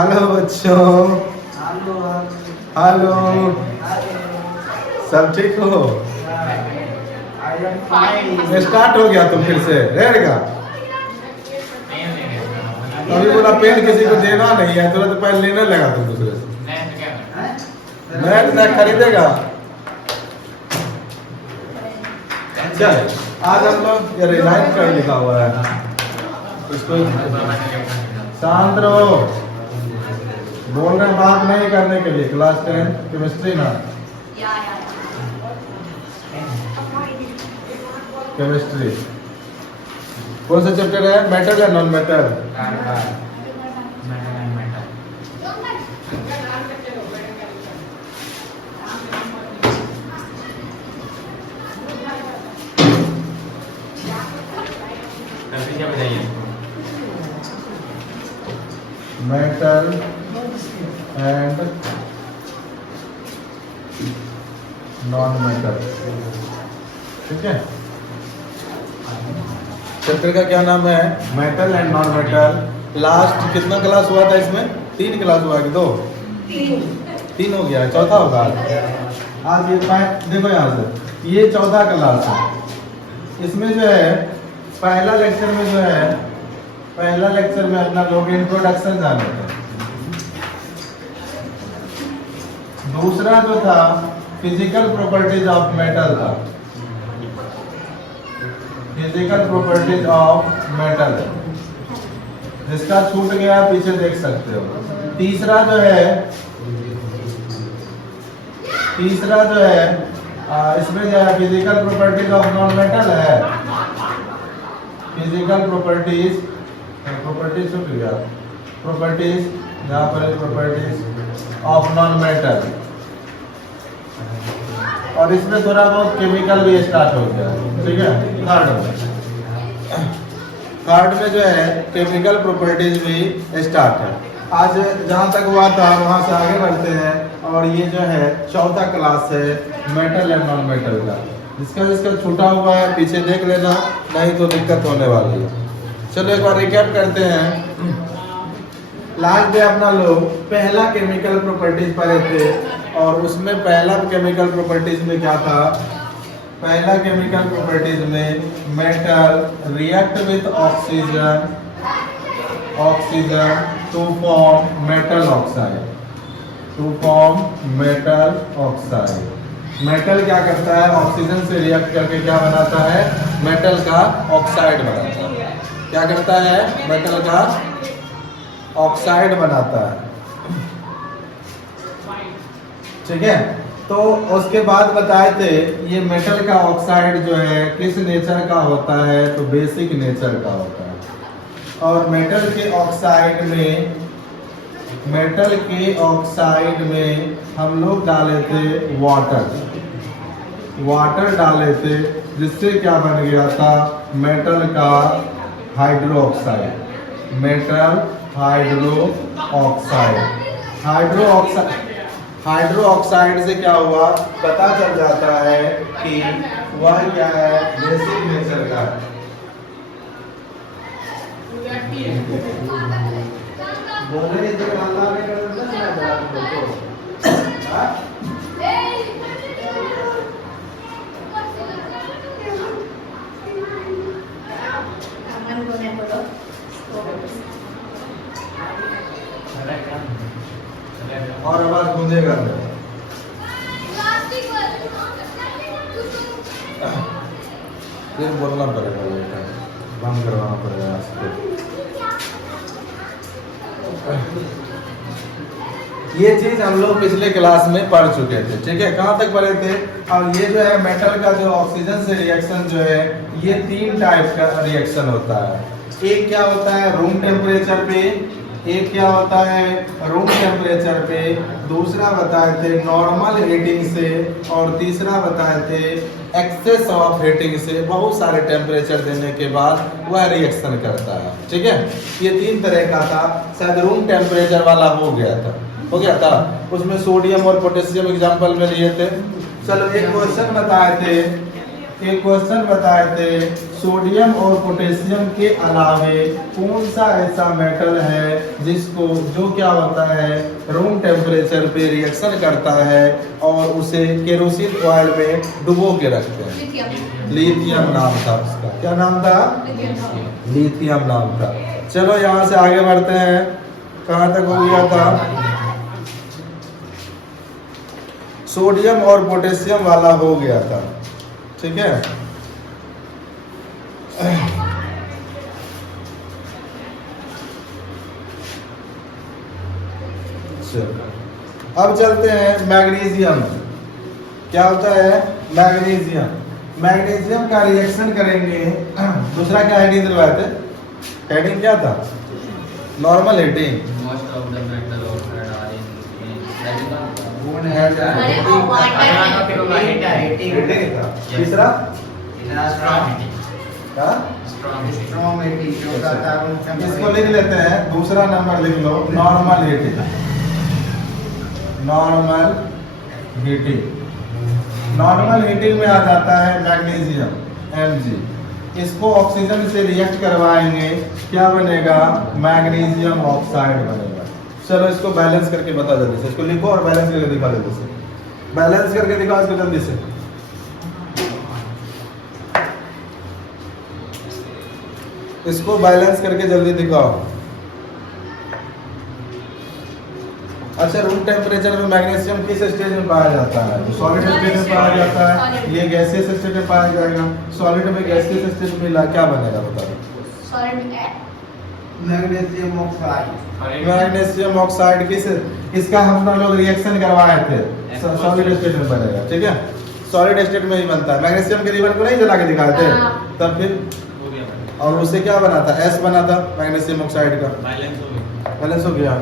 Hello बच्चों। Hello, सब ठीक हो? स्टार्ट हो गया तुम फिर से रहेगा। अभी बोला पेन किसी को देना नहीं है, तुरंत पैन लेने लगा तुम दूसरे से। मैट ना खरीदेगा। चल आज हम लोग ये रिलायंस का लिखा हुआ है, उसको शांत रहो। बोल रहे हैं बात नहीं करने के लिए। क्लास 10 केमिस्ट्री ना, केमिस्ट्री कौन सा चैप्टर है? मेटल या non metal? Metal and non metal, ठीक है। चैप्टर का क्या नाम है? Metal and non metal. Last कितना क्लास हुआ था इसमें? 3 क्लास हुआ कि 2? 3 हो गया, चौथा होगा आज। ये देखो यहाँ से, ये चौथा क्लास है। इसमें जो है पहला लेक्चर में जो है, पहला लेक्चर में अपना लोग इंट्रोडक्शन जाने थे। दूसरा जो था फिजिकल प्रॉपर्टीज ऑफ मेटल था, फिजिकल प्रॉपर्टीज ऑफ मेटल, जिसका छूट गया पीछे देख सकते हो। तीसरा जो है इसमें जो है physical properties of non metal है। फिजिकल प्रॉपर्टीज छूट गया, प्रॉपर्टीज यहाँ पर प्रॉपर्टीज ऑफ नॉन मेटल। और इसमें थोड़ा बहुत केमिकल भी स्टार्ट हो गया, ठीक है। थर्ड में जो है केमिकल प्रॉपर्टीज भी स्टार्ट है। आज जहाँ तक हुआ था वहाँ से आगे बढ़ते हैं। और ये जो है चौथा क्लास है मेटल एंड नॉन मेटल का। जिसका छूटा हुआ है पीछे देख लेना, नहीं तो दिक्कत होने वाली है। चलो एक बार रिकैप करते हैं। लास्ट में अपना लोग पहला केमिकल प्रॉपर्टीज पढ़े थे, और उसमें पहला केमिकल प्रॉपर्टीज में क्या था? पहला केमिकल प्रॉपर्टीज में metal react with oxygen to form metal oxide, metal क्या करता है? ऑक्सीजन से रिएक्ट करके क्या बनाता है? मेटल का ऑक्साइड बनाता है। क्या करता है? मेटल का ऑक्साइड बनाता है, ठीक है। तो उसके बाद बताए थे ये मेटल का ऑक्साइड जो है किस नेचर का होता है? तो बेसिक नेचर का होता है। और मेटल के ऑक्साइड में हम लोग डाले थे वाटर डाले थे, जिससे क्या बन गया था? मेटल का हाइड्रो ऑक्साइड से क्या हुआ? पता चल जाता है कि वह क्या है? बेसिक नेचर का है। बोले तो अल्लाह ने कर और आवाज गूंजेगा। फिर बोलना पड़ेगा, बंद करवाना पड़ेगा। ये चीज हम लोग पिछले क्लास में पढ़ चुके थे, ठीक है। कहाँ तक पढ़े थे? और ये जो है मेटल का जो ऑक्सीजन से रिएक्शन जो है, ये 3 टाइप का रिएक्शन होता है। एक क्या होता है? रूम टेम्परेचर पे। दूसरा बताए थे नॉर्मल हीटिंग से, और तीसरा बताए थे एक्सेस ऑफ हीटिंग से। बहुत सारे टेम्परेचर देने के बाद वह रिएक्शन करता है, ठीक है। ये 3 तरह का था। शायद रूम टेम्परेचर वाला हो गया था। उसमें सोडियम और पोटेशियम एग्जाम्पल में लिए थे। चलो एक क्वेश्चन बताए थे सोडियम और पोटेशियम के अलावे कौन सा ऐसा मेटल है जिसको जो क्या होता है रूम टेम्परेचर पे रिएक्शन करता है और उसे केरोसिन ऑयल में डुबो के रखते हैं? लिथियम नाम था उसका। क्या नाम था? लिथियम नाम था। चलो यहाँ से आगे बढ़ते हैं। कहाँ तक हो गया था? सोडियम और पोटेशियम वाला हो गया था, ठीक है। अब चलते हैं मैग्नीशियम। क्या होता है? मैग्नीशियम। मैग्नीशियम का रिएक्शन करेंगे। दूसरा क्या हेडिंग दिलवाए थे? हेडिंग क्या था? Normal heading. Most of the metal oxide are in तीसरा इसको लिख लेते हैं। दूसरा नंबर लिख लो, normal heating. Normal heating. Normal heating में आ जाता है मैग्नीशियम Mg। इसको ऑक्सीजन से रिएक्ट करवाएंगे, क्या बनेगा? मैग्नीशियम ऑक्साइड बनेगा। चलो इसको बैलेंस करके बता जल्दी से। इसको लिखो और बैलेंस करके दिखा जल्दी से। बैलेंस करके दिखाओ इसको जल्दी से। इसको बैलेंस करके जल्दी दिखाओ। अच्छा, रूम टेम्परेचर में मैग्नीशियम किस स्टेज में पाया जाता है? तो सॉलिड स्टेज में पाया जाता है। ये गैसियस स्टेज में पाया जाएगा। सॉलिड में गैसियस स्टेज में मिला, क्या बनेगा बताओ? Solid magnesium oxide. Magnesium oxide किस इसका हम लोग रिएक्शन करवाए थे, सॉलिड स्टेट में बनेगा, ठीक है। सॉलिड स्टेट में ही बनता है। मैग्नीशियम के रिबन को नहीं जला के दिखाए थे, तब फिर और उससे क्या बना था? एस बना था मैग्नीशियम ऑक्साइड का। बैलेंस हो गया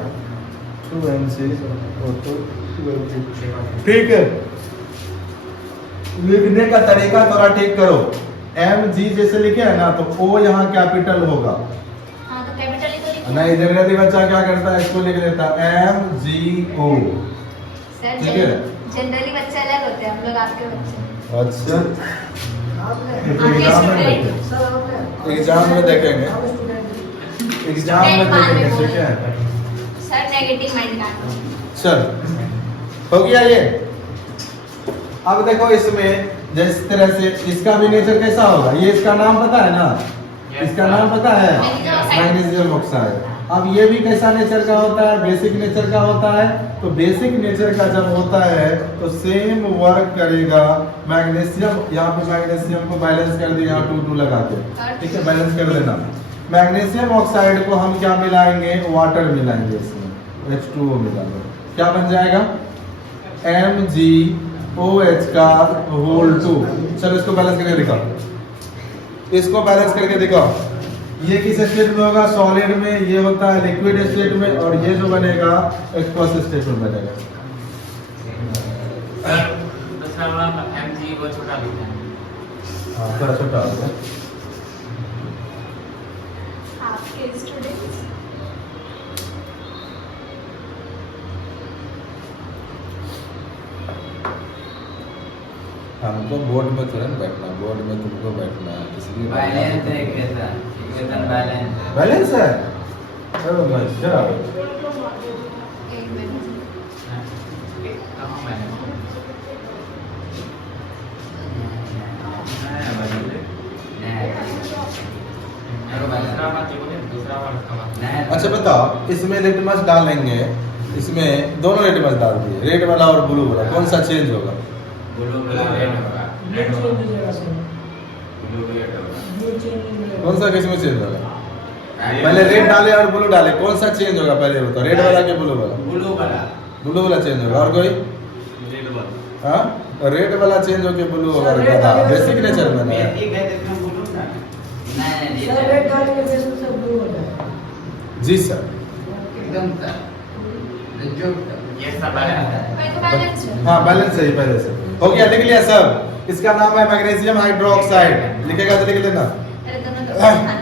2Mc, ठीक है। लिखने का तरीका थोड़ा ठीक करो। Mg जैसे लिखे है ना, तो O यहाँ कैपिटल होगा। हाँ, तो कैपिटल ही तो लिखो। नहीं, जनरली बच्चा क्या करता है? इसको लिख देता MgO। सर ठीक है। जनरली बच्चे अलग होते हैं, हम लोग आपके बच्चे। अच्छा, आपके स्टूडेंट। एग्जाम में देखेंगे, एग्जाम में देखेंगे, ठीक है। सर नेगेटिव माइंड का। सर हो गया ये। अब देखो इसमें जिस तरह से इसका भी नेचर कैसा होगा, ये इसका नाम पता है ना? इसका नाम पता है? Magnesium oxide. अब ये भी कैसा नेचर का होता है? बेसिक नेचर का होता है। तो बेसिक नेचर का जब होता है तो सेम वर्क करेगा। मैग्नीशियम, यहाँ पे मैग्नीशियम को बैलेंस कर दिया, 2 लगा के, ठीक है, बैलेंस कर देना। मैग्नीशियम ऑक्साइड को हम क्या मिलाएंगे? वाटर मिलाएंगे इसमें, H2O मिलाएंगे। क्या बन जाएगा? MgOH का होल 2। चलो इसको बैलेंस करके दिखाओ। इसको बैलेंस करके दिखाओ। ये किस स्टेट में होगा? सॉलिड में। ये होता है लिक्विड स्टेट में, और ये जो बनेगा एक्वस स्टेट में बनेगा। दूसरा वाला Mg वो छोटा लिखा है। हाँ, थोड़ा छोटा होगा। आपके स्टूडेंट। हमको बोर्ड में थोड़ा बैठना, बोर्ड में तुमको बैठना है, इसलिए बैलेंस है कैसा? Equation balance. बैलेंस है। चलो बस चलो। एक मिनट। कहाँ बैलेंस? नहीं बैलेंस। दूसरा बात ये बोले, दूसरा बात का बात। अच्छा बताओ, इसमें लिटमस डालेंगे, इसमें दोनों लिटमस डाल दिए, रेड वाला और ब्लू वाला, कौन सा चेंज होगा? ब्लू कलर रेड होगा। रेड होगा। ब्लू रेड होगा। कौन सा किसमें चेंज होगा? पहले रेड डाले और ब्लू डाले, कौन सा चेंज होगा पहले बताओ? रेड वाला कि ब्लू वाला? ब्लू वाला। ब्लू वाला चेंज होगा। और कोई? रेड वाला। हाँ, रेड वाला चेंज होके ब्लू होगा। बेसिक नेचर में ना। ठीक है, इसमें ब्लू ना। नहीं सर रेड डालने के बेसिस से ब्लू होता है। जी सर। एकदम सर। जो ये सब बैलेंस है। मैं तो बैलेंस है। हाँ, बैलेंस सही पहले से हो गया। लिख लिया सब। इसका नाम है मैग्नीशियम हाइड्रोक्साइड। लिखेगा तो लिख लेना। अरे दोनों तो खाना।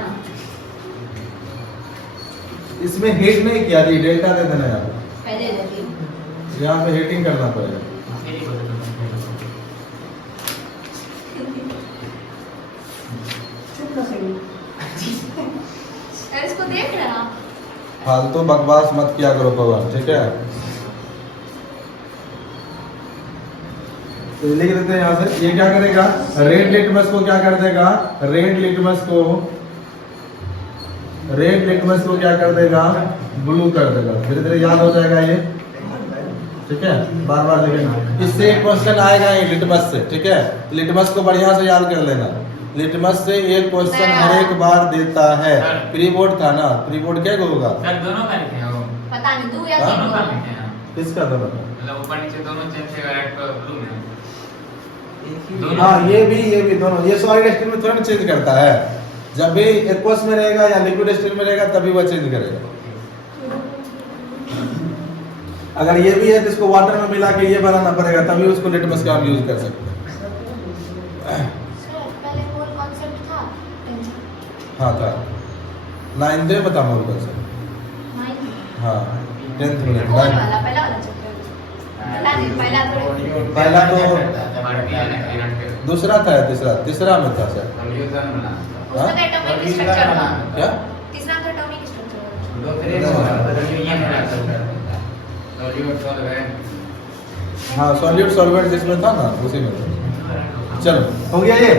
इसमें हीट नहीं किया थी, डेल्टा दे देना यहाँ पहले लगी। पे। यहाँ पे हीटिंग करना पड़ेगा। देख रहे हैं आप? फालतू बकवास मत किया करो पवन, ठीक है? तो लिख देते हैं यहाँ से। ये क्या करेगा? रेड लिटमस को क्या कर देगा? रेड लिटमस को क्या कर देगा? ब्लू कर देगा। धीरे धीरे याद हो जाएगा ये, ठीक है? बार बार देखेंगे। इससे एक क्वेश्चन आएगा ये लिटमस से, ठीक है? लिटमस को बढ़िया से याद कर लेना। लिटमस से एक क्वेश्चन हर एक बार देता है। प्री बोर्ड था ना, प्री बोर्ड क्या होगा? सर दोनों का लिखे हैं वो। पता नहीं 2 या हाँ? 3 दोनों का होगा। लिखे हैं। किसका दोनों? मतलब ऊपर नीचे दोनों चेंज से रेड और ब्लू में। हाँ, ये भी दोनों। ये सॉलिड स्टेट में थोड़ा चेंज करता है। जब भी एक्वस में रहेगा या लिक्विड स्टेट में रहेगा तभी वह चेंज करेगा। अगर ये भी है तो इसको वाटर में मिला के ये बनाना पड़ेगा, तभी उसको लिटमस का हम यूज कर सकते हैं। सर पहले मोल कॉन्सेप्ट था 10th हाँ था। 9th में बता मोल कॉन्सेप्ट। 9th हाँ 10th में मोल वाला पहला वाला चैप्टर। पहला तो पहला तो तो दूसरा था या तीसरा में था सर। सॉल्यूशन बना। उसका तो एटॉमिक स्ट्रक्चर था। क्या? तीसरा तो एटॉमिक स्ट्रक्चर। दो तरह का ये मेरा सॉल्यूट सॉल्वेंट। हाँ सॉलिड सॉल्वेंट जिसमें था ना उसी में था। चलो हो गया ये।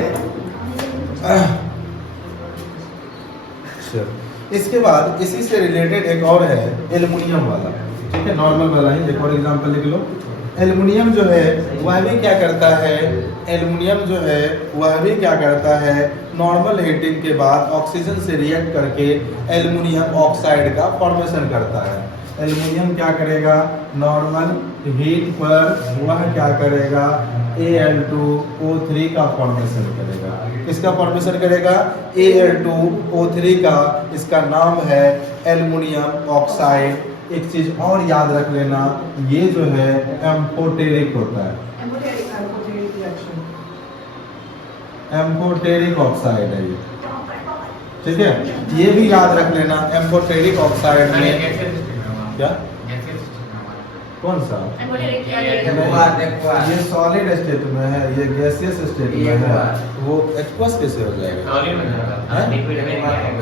चलो इसके बाद इसी से रिलेटेड एक और है एल्युमिनियम वाला, ठीक है? नॉर्मल वाला ही एक और एग्जांपल लिख लो। एल्युमिनियम जो है वह भी क्या करता है? एल्युमिनियम जो है वह भी क्या करता है? नॉर्मल हीटिंग के बाद ऑक्सीजन से रिएक्ट करके एल्युमिनियम ऑक्साइड का फॉर्मेशन करता है। एल्युमिनियम क्या करेगा? नॉर्मल हीट पर वह क्या करेगा? Al2O3 का फॉर्मेशन करेगा। किसका फॉर्मेशन करेगा? Al2O3 का। इसका नाम है एल्युमिनियम ऑक्साइड। एक चीज और याद रख लेना, ये जो है एम्फोटेरिक होता है। एम्फोटेरिक ऑक्साइड है ये, ठीक है? ये भी याद रख लेना। एम्फोटेरिक ऑक्साइड में क्या? कौन सा? ये सॉलिड स्टेट में है, ये गैसियस स्टेट में है। वो एक्वस कैसे हो जाएगा?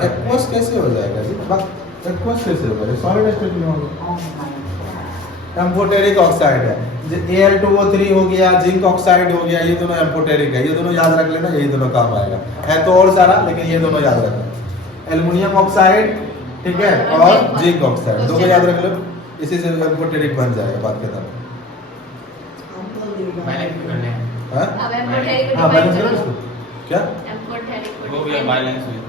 एक्वस कैसे हो जाएगा जी? एक्वस कैसे होगा? सॉलिड स्टेट में होगा। एम्फोटेरिक ऑक्साइड है। Al2O3 हो गया, जिंक ऑक्साइड हो गया, ये दोनों एम्फोटेरिक है। ये दोनों याद रख लेना, यही दोनों काम आएगा। है तो और सारा, लेकिन ये दोनों याद रखना। एल्युमिनियम ऑक्साइड, ठीक है, और जिंक ऑक्साइड दोनों याद रख लो। इसी से एम्फोटेरिक बन जाएगा बात खत्म। हाँ? अब एम्फोटेरिक हाँ बैलेंस करो इसको। क्या? एम्फोटेरिक वो भी बैलेंस हुई।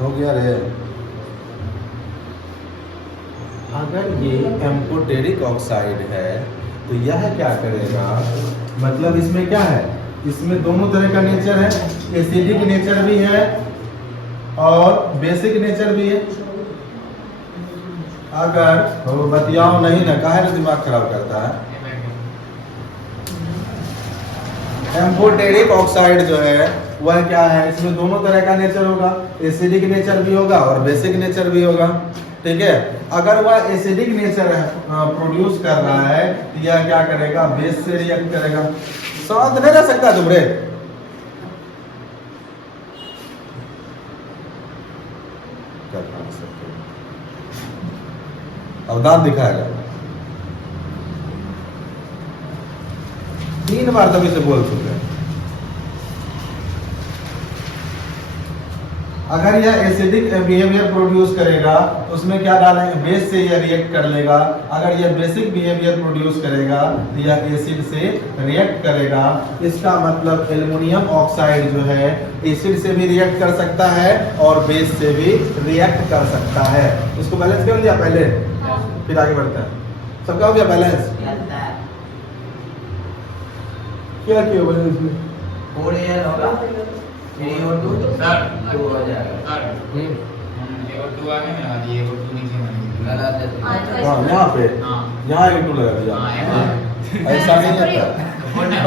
हो गया रे। अगर ये एम्फोटेरिक ऑक्साइड है तो यह क्या करेगा? मतलब इसमें क्या है? इसमें दोनों तरह का नेचर है। एसिडिक नेचर भी है और बेसिक नेचर भी है। अगर वो बतियाओ नहीं ना, काहे ना दिमाग खराब करता है। एम्फोटेरिक ऑक्साइड जो है वह क्या है? इसमें दोनों तरह का नेचर होगा। एसिडिक नेचर भी होगा और बेसिक नेचर भी होगा, ठीक है? अगर वह एसिडिक नेचर प्रोड्यूस कर रहा है तो यह क्या करेगा? बेस से रिएक्ट करेगा। शांत नहीं रह सकता तुम रे। अब दांत दिखाएगा। 3 बार तभी से बोल चुके हैं। अगर यह एसिडिक बिहेवियर प्रोड्यूस करेगा तो उसमें क्या डालेंगे? बेस से यह रिएक्ट कर लेगा। अगर यह बेसिक बिहेवियर प्रोड्यूस करेगा तो यह एसिड से रिएक्ट करेगा। इसका मतलब एल्युमिनियम ऑक्साइड जो है एसिड से भी रिएक्ट कर सकता है और बेस से भी रिएक्ट कर सकता है। इसको बैलेंस कर लिया पहले, फिर आगे बढ़ते हैं। सबका हो गया बैलेंस? क्या किया बैलेंस में? सर 2 हो जाएगा सर। ये और 2 आगे में लगा दिए, और 2 नीचे में लगा देते। हाँ यहाँ पे, हाँ यहाँ एक टू लगा दिया। हाँ ऐसा नहीं होता।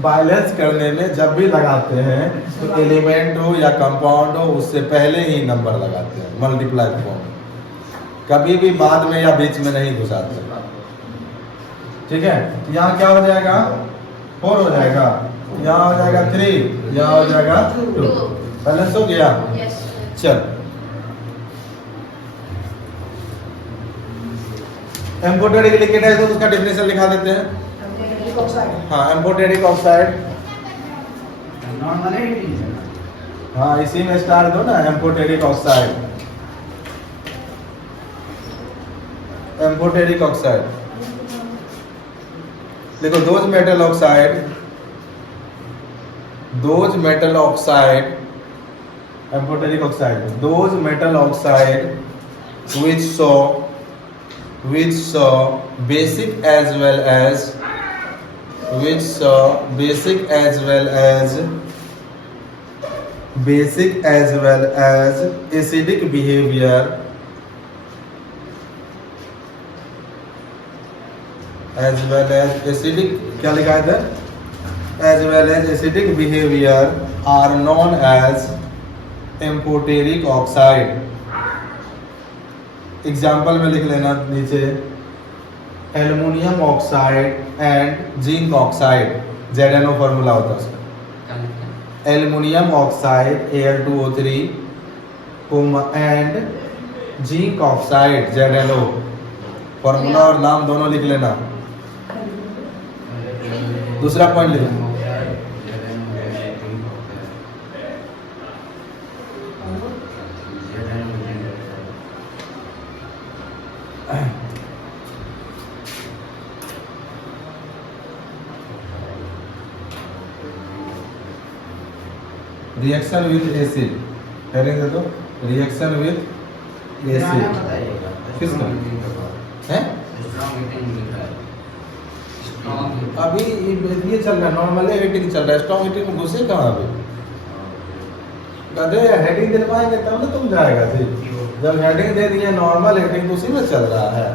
बैलेंस करने में जब भी लगाते हैं तो एलिमेंट हो या कंपाउंड हो उससे पहले ही नंबर लगाते हैं, मल्टीप्लाई फॉर्म। कभी भी बाद में या बीच में नहीं घुसाते। ठीक है, यहाँ क्या हो जाएगा 4 हो जाएगा, यहाँ हो जाएगा 3, यहाँ हो जाएगा 2। बैलेंस हो गया। यस चल एम्फोटेरिक लिक्विड है तो उसका डेफिनेशन लिखा देते हैं। हाँ, एम्फोटेरिक ऑक्साइड, नॉर्मल है हाँ इसी में स्टार दो ना, एम्फोटेरिक ऑक्साइड, एम्फोटेरिक ऑक्साइड देखो, those metal oxide, those metal oxide, amphoteric oxide, those metal oxide which saw basic as well as acidic behavior, as well as acidic, क्या लिखा है इधर, as well as acidic behavior are known as amphoteric oxide. Example में लिख लेना नीचे, aluminium oxide and zinc oxide, ZnO formula होता है उसका, aluminium oxide Al2O3 and zinc oxide ZnO, formula और नाम दोनों लिख लेना। दूसरा पॉइंट लिखो, रिएक्शन विद एसिड, हेडिंग दे दो, रिएक्शन विद एसिड, किसका है अभी ये चल रहा है, नॉर्मल हीटिंग चल रहा है, स्ट्रॉन्ग हीटिंग में घुसे कहाँ अभी, अरे हेडिंग दे पाएंगे तब ना तुम जाएगा जी, जब हेडिंग दे दिए नॉर्मल हीटिंग उसी में चल रहा है।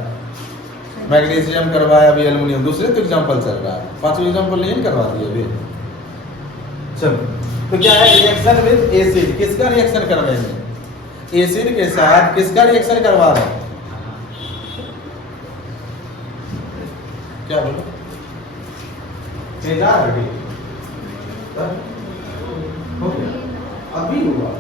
मैग्नीशियम करवाया, अभी एल्युमिनियम, दूसरे तो एग्जांपल चल रहा है, 5वां एग्जांपल नहीं करवा दिए अभी। चलो तो क्या है, रिएक्शन विद एसिड, किसका रिएक्शन करवाएंगे, एसिड के साथ किसका रिएक्शन करवा रहे हैं, क्या बोलो तेजा अभी हो गया, अभी हुआ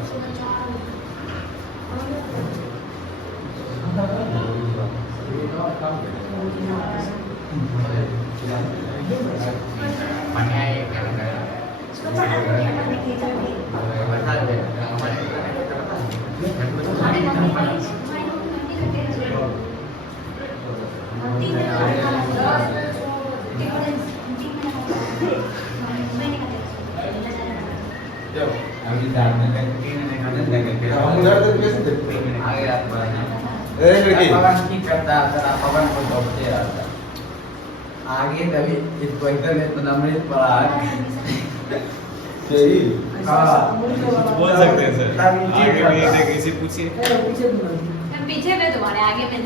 आगे तभी इसको एकदम इतना मिनट पड़ा सही बोल सकते हैं सर, आगे भी ऐसे किसी पूछिए, पीछे में तुम्हारे आगे में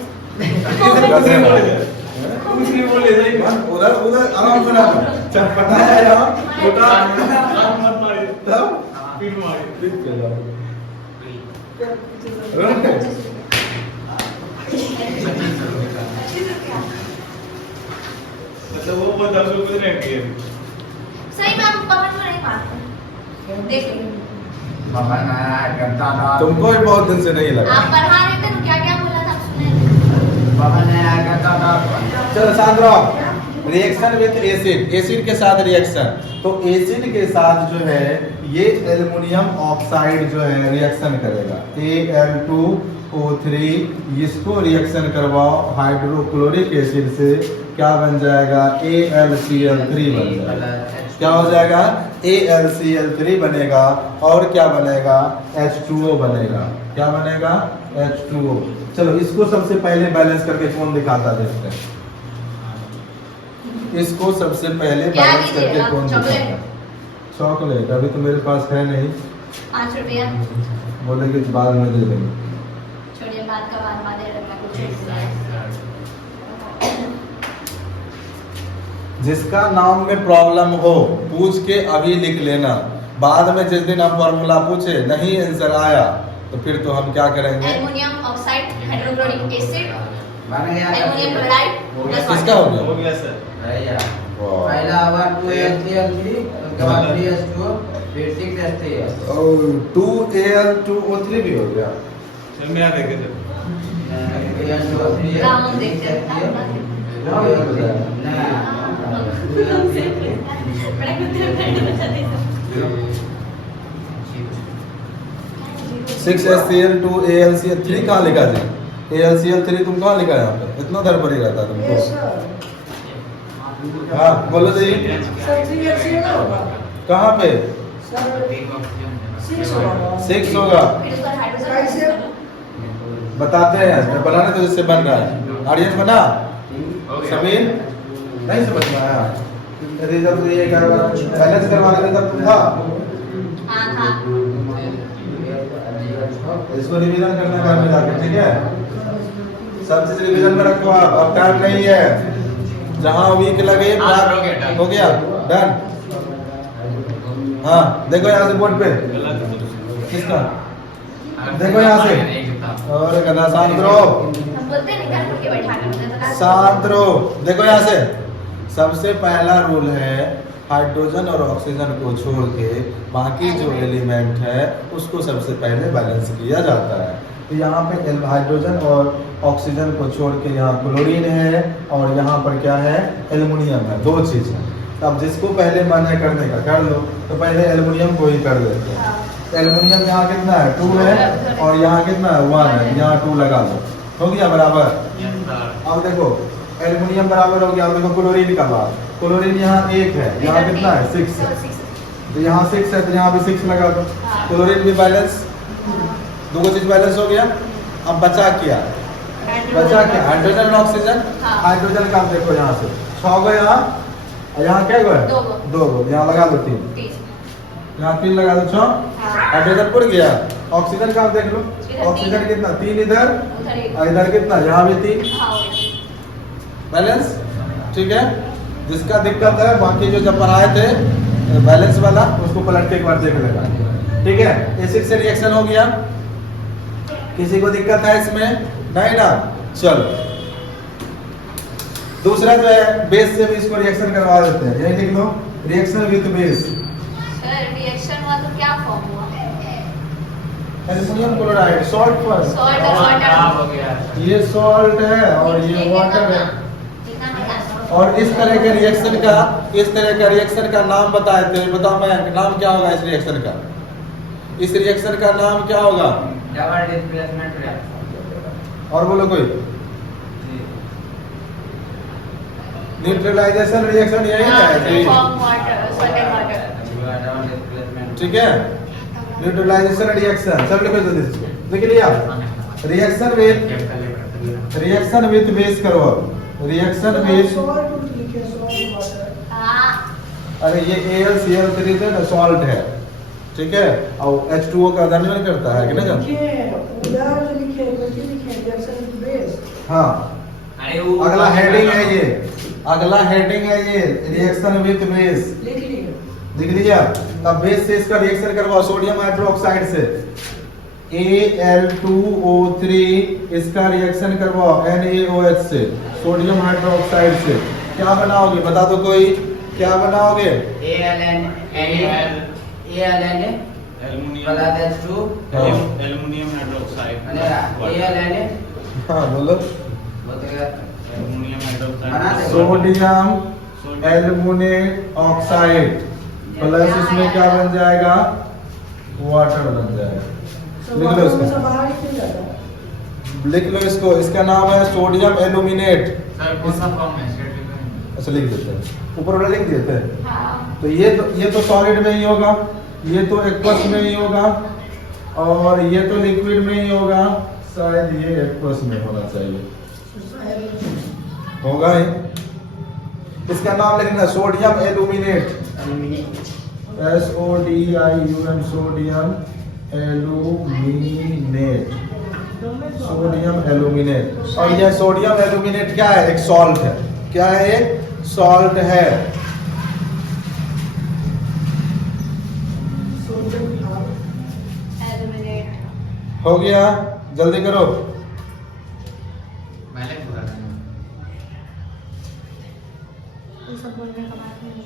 कुछ नहीं बोले सही, उधर उधर आराम से ना चटपटा है ना, छोटा मत मारिए तब फिर मारिए, फिर चल जाओ। मतलब वो बहुत आप लोग कुछ नहीं किए, सही में हम पवन को नहीं मारते, देख तुमको भी बहुत दिन से नहीं लगा। आप पढ़ा रहे थे तो क्या क्या बोला था सुने। चलो शांत रहो। रिएक्शन विद एसिड, एसिड के साथ रिएक्शन, तो एसिड के साथ जो है ये एल्युमिनियम ऑक्साइड जो है रिएक्शन करेगा, Al2O3, इसको रिएक्शन करवाओ हाइड्रोक्लोरिक एसिड से, क्या बन जाएगा, AlCl3 बन जाएगा। क्या हो जाएगा, AlCl3 बनेगा, और क्या बनेगा, H2O बनेगा। क्या बनेगा, H2O। चलो इसको सबसे पहले बैलेंस करके कौन दिखाता देखते हैं, इसको सबसे पहले बैलेंस करके कौन दिखाता है। चॉकलेट अभी तो मेरे पास है नहीं, 5 रुपया बोले कि बाद में दे देंगे। छोड़िए, बात का बाद में रखना कुछ। जिसका नाम में प्रॉब्लम हो पूछ के अभी लिख लेना, बाद में जिस दिन हम फॉर्मूला पूछे नहीं आंसर आया तो फिर तो हम क्या करेंगे? एल्युमिनियम ऑक्साइड हाइड्रोक्लोरिक एसिड बन गया एल्युमिनियम क्लोराइड प्लस किसका हो गया? हो गया सर। भैया वाह। पहला हुआ 2Al3L3 उसके बाद 3H2 फिर 6H3L 2Al2O3 भी हो गया। सर मैं यहाँ देखे थे। राउंड देखते हैं बड़ा कुत्ते बचा दे 6HCl2AlCl3 कहाँ लिखा जी? AlCl3 तुम कहाँ लिखा है यहाँ पे? इतना दर पर ही रहता है तुमको। हाँ बोलो जी, कहाँ पे? 6 होगा, फिर उसका हाइड्रोजन बताते हैं। बनाने तो जिससे बन रहा है। आर्यन बना? सभी नहीं समझ में आया? यदि जब ये बैलेंस करवाना था तब तुम था? हां हां इसको रिवीजन करने बाद में जाकर, ठीक है? सब चीज रिवीजन में रखो आप, अब टाइम नहीं है। जहाँ वीक लगे हो गया, डन। हाँ देखो यहाँ से बोर्ड पे, किसका? देखो यहाँ से, और गधा शांत रहो, हम बोलते हैं निकाल के बैठा कर शांत रहो। देखो यहाँ से, सबसे पहला रूल है हाइड्रोजन और ऑक्सीजन को छोड़ के बाकी जो एलिमेंट है उसको सबसे पहले बैलेंस किया जाता है। तो यहाँ पे हाइड्रोजन और ऑक्सीजन को छोड़ के यहाँ क्लोरीन है और यहाँ पर क्या है? एल्युमिनियम है। दो चीज़ है। अब जिसको पहले मन है करने का कर लो, तो पहले एल्युमिनियम को ही कर देते हैं। एल्युमिनियम यहाँ कितना है? 2 है और यहाँ कितना है? 1 है। यहाँ 2 लगा दो, हो गया बराबर। अब देखो एल्युमिनियम बराबर हो गया। अब देखो क्लोरीन का बात, क्लोरीन यहाँ 1 है, यहाँ कितना है? 6 है। तो यहाँ 6 है तो यहाँ भी 6 लगा दो। क्लोरीन भी बैलेंस, दो चीज बैलेंस हो गया। अब बचा क्या? हाइड्रोजन और ऑक्सीजन। हाइड्रोजन का देखो यहाँ से 6 गो, यहाँ यहाँ क्या गो है? 2 गो। यहाँ लगा दो 3, यहाँ 3 लगा दो 6। हाइड्रोजन पुर गया। ऑक्सीजन का देख लो, ऑक्सीजन कितना? 3 इधर और इधर कितना? यहाँ भी 3 बैलेंस, ठीक है। जिसका दिक्कत है बाकी जो जब पढ़ाए थे बैलेंस वाला उसको पलट के एक बार देख लेगा, ठीक है। एसिड से रिएक्शन हो गया, किसी को दिक्कत है इसमें? नहीं ना, चलो। दूसरा जो है बेस से भी इसको रिएक्शन करवा देते हैं, यही लिख लो, reaction with base. Sir reaction हुआ तो क्या फॉर्म हुआ? Aluminium chloride, salt first. Salt और वाटर हो गया। ये सॉल्ट है और ये वाटर है। और इस तरह के रिएक्शन का नाम बताए थे। बताओ मैं, नाम क्या होगा इस रिएक्शन का? इस रिएक्शन का नाम क्या होगा? Double displacement reaction. और बोलो कोई? न्यूट्रलाइजेशन रिएक्शन यही है, form water salt and water. Double displacement. ठीक है। न्यूट्रलाइजेशन रिएक्शन सब लिखो जल्दी इसको, लिख लिया? रिएक्शन विद बेस करो, रिएक्शन विद, हां अरे ये AlCl3 से ना सॉल्ट है, ठीक है। और H2O का आधार करता है कि नहीं? हाँ, अगला हेडिंग है ये, रिएक्शन विद बेस, लिख लिया? अब बेस से इसका रिएक्शन करवाओ सोडियम हाइड्रोक्साइड से, Al2O3 इसका रिएक्शन करवाओ NaOH से, सोडियम हाइड्रोक्साइड से। क्या बनाओगे? बता दो कोई, क्या बनाओगे? Aluminium hydroxide. हाँ बोलो। Aluminium hydroxide. Sodium aluminate oxide plus इसमें क्या बन जाएगा? वाटर बन जाएगा। लिख लो इसको, लिख लो इसको। इसका नाम है सोडियम एल्युमिनेट। सर कौन सा फॉर्म है? अच्छा लिख देते हैं, ऊपर वाला लिख देते हैं। हां तो ये तो सॉलिड में ही होगा, ये तो एक्वस में ही होगा, और ये तो लिक्विड में ही होगा। शायद ये एक्वस में होना चाहिए, होगा ही। इसका नाम लिखना sodium aluminate, SODIUM, sodium aluminate, sodium aluminate. और यह सोडियम एल्युमिनेट क्या है? एक सॉल्ट है। क्या है? एक सॉल्ट है। हो गया, जल्दी करो। पहले पूरा करना। ये सब बोलने का बात नहीं है।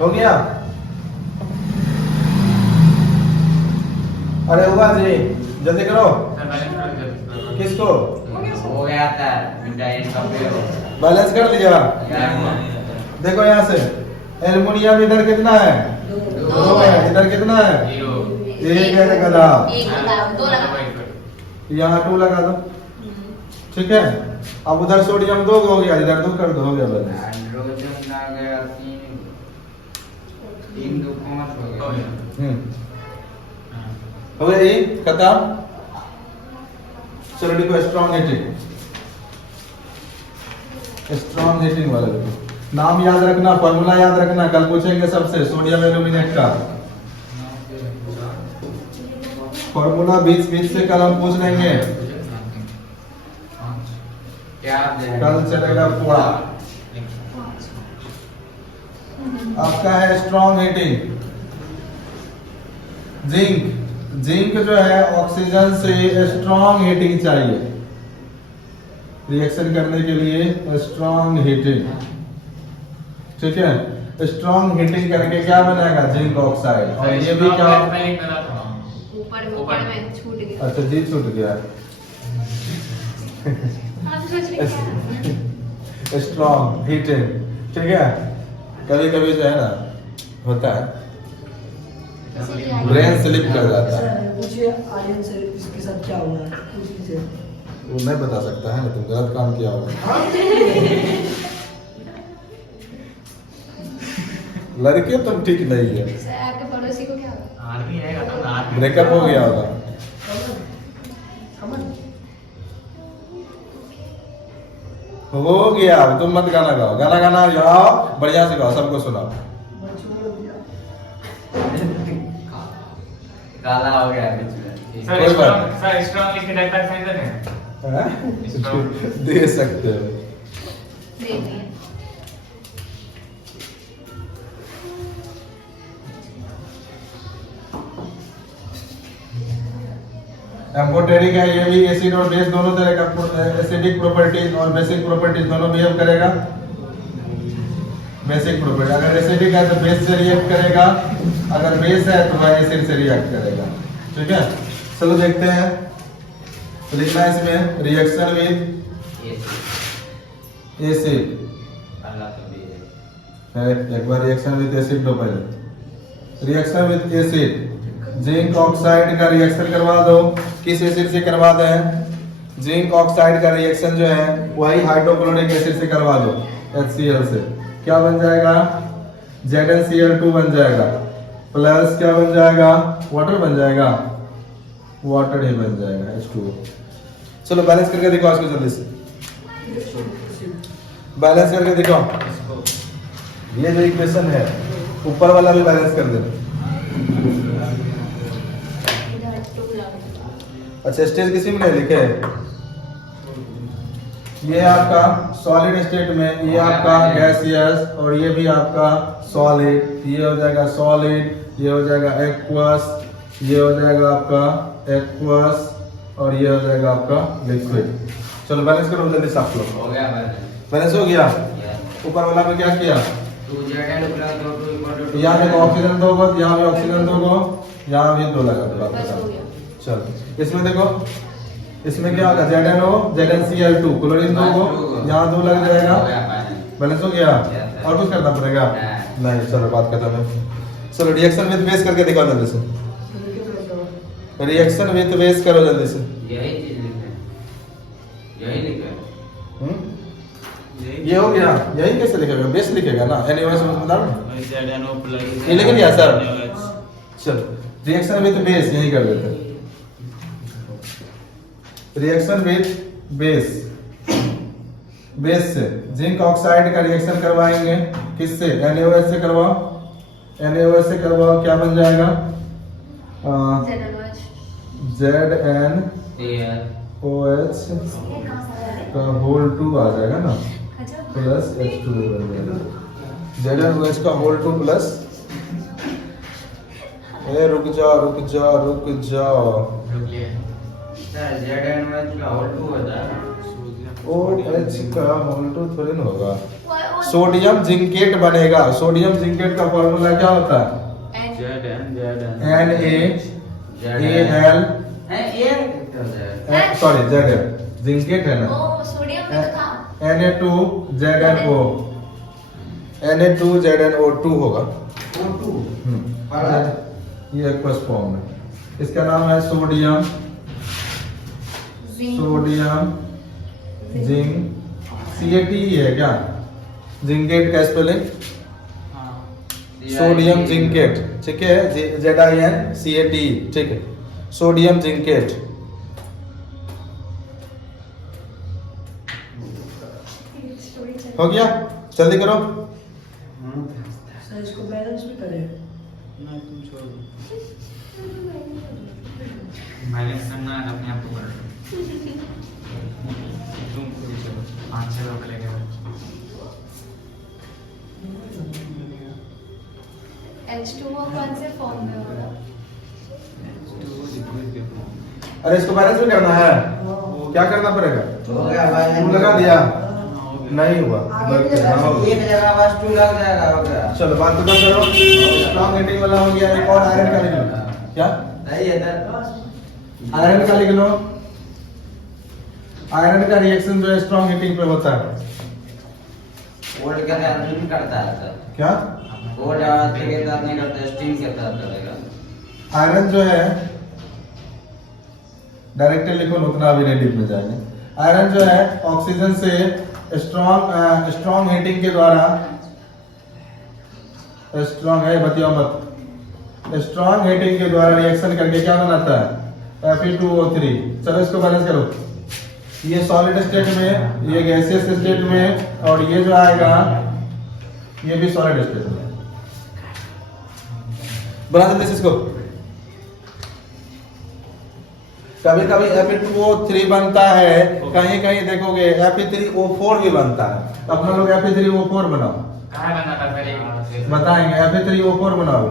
हो गया? अरे हुआ जी, जल्दी करो। सर पहले पूरा कर। किसको? हो गया था मिठाई का प्रयोग। बैलेंस कर लिया? देखो यहाँ से एल्युमिनियम इधर कितना है? दो है। इधर कितना है? 0 एक है गधा। एक लगा, दो लगा। यहाँ 2 लगा दो, ठीक है। अब उधर सोडियम 2 हो गया, इधर 2 कर दो, हो गया बैलेंस। हाइड्रोजन आ गया 3 2 5 हो हो गया। गया। हो गया ये खत्म। चलो देखो स्ट्रॉन्ग हीटिंग, स्ट्रॉन्ग हीटिंग वाला देखो। नाम याद रखना, फॉर्मूला याद रखना, कल पूछेंगे सबसे सोडियम एल्यूमिनेट का फॉर्मूला। बीच से कल हम पूछ लेंगे, क्या कल चलेगा पूरा। आपका है स्ट्रॉन्ग हीटिंग। जिंक, जिंक जो है ऑक्सीजन से स्ट्रॉन्ग हीटिंग चाहिए रिएक्शन करने के लिए, स्ट्रॉन्ग हीटिंग, ठीक है। स्ट्रॉन्ग हीटिंग करके क्या बनेगा? Zinc oxide. और ये भी क्या? पहले करा था। ऊपर में छूट गया। अच्छा जी, छूट गया। आप सोच रहे क्या? स्ट्रॉन्ग हीटिंग, ठीक है। कभी कभी जो है ना होता है, ब्रेन स्लिप कर जाता है। पूछिए आर्यन से इसके साथ क्या हुआ है, पूछिए। वो नहीं बता सकता है ना, तुम गलत काम किया होगा। लड़के तुम ठीक नहीं है, सर आपके पड़ोसी को क्या हुआ? आर्मी है खत्म ना। ब्रेकअप हो गया होगा। हो गया, अब तुम मत गाना गाओ, गाना गाना गाओ, बढ़िया से गाओ, सबको सुनाओ। काला हो गया बीच में। सर कोई बात स्ट्रॉन्ग, सर स्ट्रॉन्ग लिख के डायरेक्ट साइन दे दें। हैं? दे सकते हो। दे दिए। एम्फोटेरिक है, ये भी एसिड और बेस दोनों तरह का एसिडिक प्रॉपर्टीज और बेसिक प्रॉपर्टीज दोनों बिहेव करेगा। बेसिक प्रॉपर्टी, अगर एसिडिक है तो बेस से रिएक्ट करेगा, अगर बेस है तो वह एसिड से रिएक्ट करेगा, ठीक है। चलो देखते हैं, लिखना है इसमें रिएक्शन विद एसिड है। एक बार रिएक्शन विद एसिड दो पहले। Reaction with acid, zinc oxide का रिएक्शन करवा दो। किस एसिड से करवा दें? जिंक ऑक्साइड का रिएक्शन जो है वही हाइड्रोक्लोरिक एसिड से करवा दो, HCl से। क्या बन जाएगा? ZnCl2 बन जाएगा, प्लस क्या बन जाएगा? वाटर बन जाएगा, वाटर ही बन जाएगा, H2O। चलो बैलेंस करके दिखाओ इसको जल्दी से, बैलेंस करके दिखाओ। ये जो इक्वेशन है ऊपर वाला भी बैलेंस कर दे। इधर 2 लगा। अच्छा स्टेज किसी में नहीं लिखे? ये आपका सॉलिड स्टेट में, ये आपका गैसियस और ये भी आपका सॉलिड। ये हो जाएगा सॉलिड, ये हो जाएगा एक्वस, ये हो जाएगा आपका एक्वस और ये हो जाएगा आपका लिक्विड। चलो बैलेंस करो जल्दी से आप लोग। हो गया बैलेंस हो गया। ऊपर वाला में क्या किया? 2Zn + 2 यहाँ देखो ऑक्सीजन 2 को, यहाँ भी ऑक्सीजन 2 को, यहाँ भी 2 लगा दो। बस हो गया। चलो इसमें देखो, इसमें क्या होगा? ZnO ZnCl2, क्लोरीन 2 को, यहाँ 2 लग जाएगा। बैलेंस हो गया। और कुछ करना पड़ेगा? नहीं, चलो बात खत्म है। चलो रिएक्शन विद बेस करके दिखाओ जल्दी से। रिएक्शन विद बेस करो जल्दी से। यही चीज लिखना है, यही लिखा है। ये हो गया। यही कैसे लिखेगा? बेस लिखेगा ना, एनीवेज बताओ ना। ये लिख दिया सर। चलो रिएक्शन विद बेस यही कर देते हैं। रिएक्शन विद बेस, बेस से जिंक ऑक्साइड का रिएक्शन करवाएंगे। किससे? NaOH से करवाओ, NaOH से करवाओ। क्या बन जाएगा? ZnOH का होल 2 आ जाएगा ना। प्लस H2O बन जाएगा ZnOH का होल 2 प्लस रुक जाओ रुक लिए सर ZnOH का होल 2 होता है OH का होल 2 थोड़ी ना होगा सोडियम जिंकेट बनेगा सोडियम जिंकेट का फॉर्मूला क्या होता है NaAl सॉरी Zn जिंकेट है ना ओ सोडियम में था Na2ZnO Na2ZnO2 होगा O2 ये एक्वस फॉर्म है इसका नाम है सोडियम जिंक CAT है क्या जिंकेट का स्पेलिंग सोडियम जिंकेट ठीक है ZinCAT ठीक है सोडियम जिंकेट हो गया जल्दी करो सर इसको बैलेंस भी करें ना तुम छोड़ो बैलेंस करना है अपने आप को कर तुम खुद ही चलो 5-6 लोग लेके H2O कौन से फॉर्म में होगा अरे इसको बैलेंस भी करना है क्या करना पड़ेगा हो गया भाई टू लगा दिया नहीं हुआ एक जगह बस 2 लग जाएगा हो गया चलो बात खत्म करो स्ट्रॉन्ग हीटिंग वाला हो गया एक और आयरन का लिख लो क्या सही है सर आयरन का लिख लो आयरन का रिएक्शन जो है स्ट्रॉन्ग हीटिंग पे होता है कोल्ड के साथ नहीं करता है सर क्या कोल्ड के साथ नहीं करता स्टीम के साथ करेगा आयरन जो है डायरेक्टली लिखो ना, उतना अभी नहीं डीप में जाएंगे आयरन जो है ऑक्सीजन से स्ट्रॉन्ग हीटिंग के द्वारा स्ट्रॉन्ग है बतिया मत स्ट्रॉन्ग हीटिंग के द्वारा रिएक्शन करके क्या बनाता है Fe2O3 चलो इसको बैलेंस करो ये सॉलिड स्टेट में ये गैसियस स्टेट में और ये जो आएगा ये भी सॉलिड स्टेट में बना देते हैं इसको कभी कभी Fe2O3 बनता है कहीं कहीं देखोगे Fe3O4 भी बनता है अपना लोग Fe3O4 बनाओ कहाँ बना था पहले बताएंगे Fe3O4 बनाओ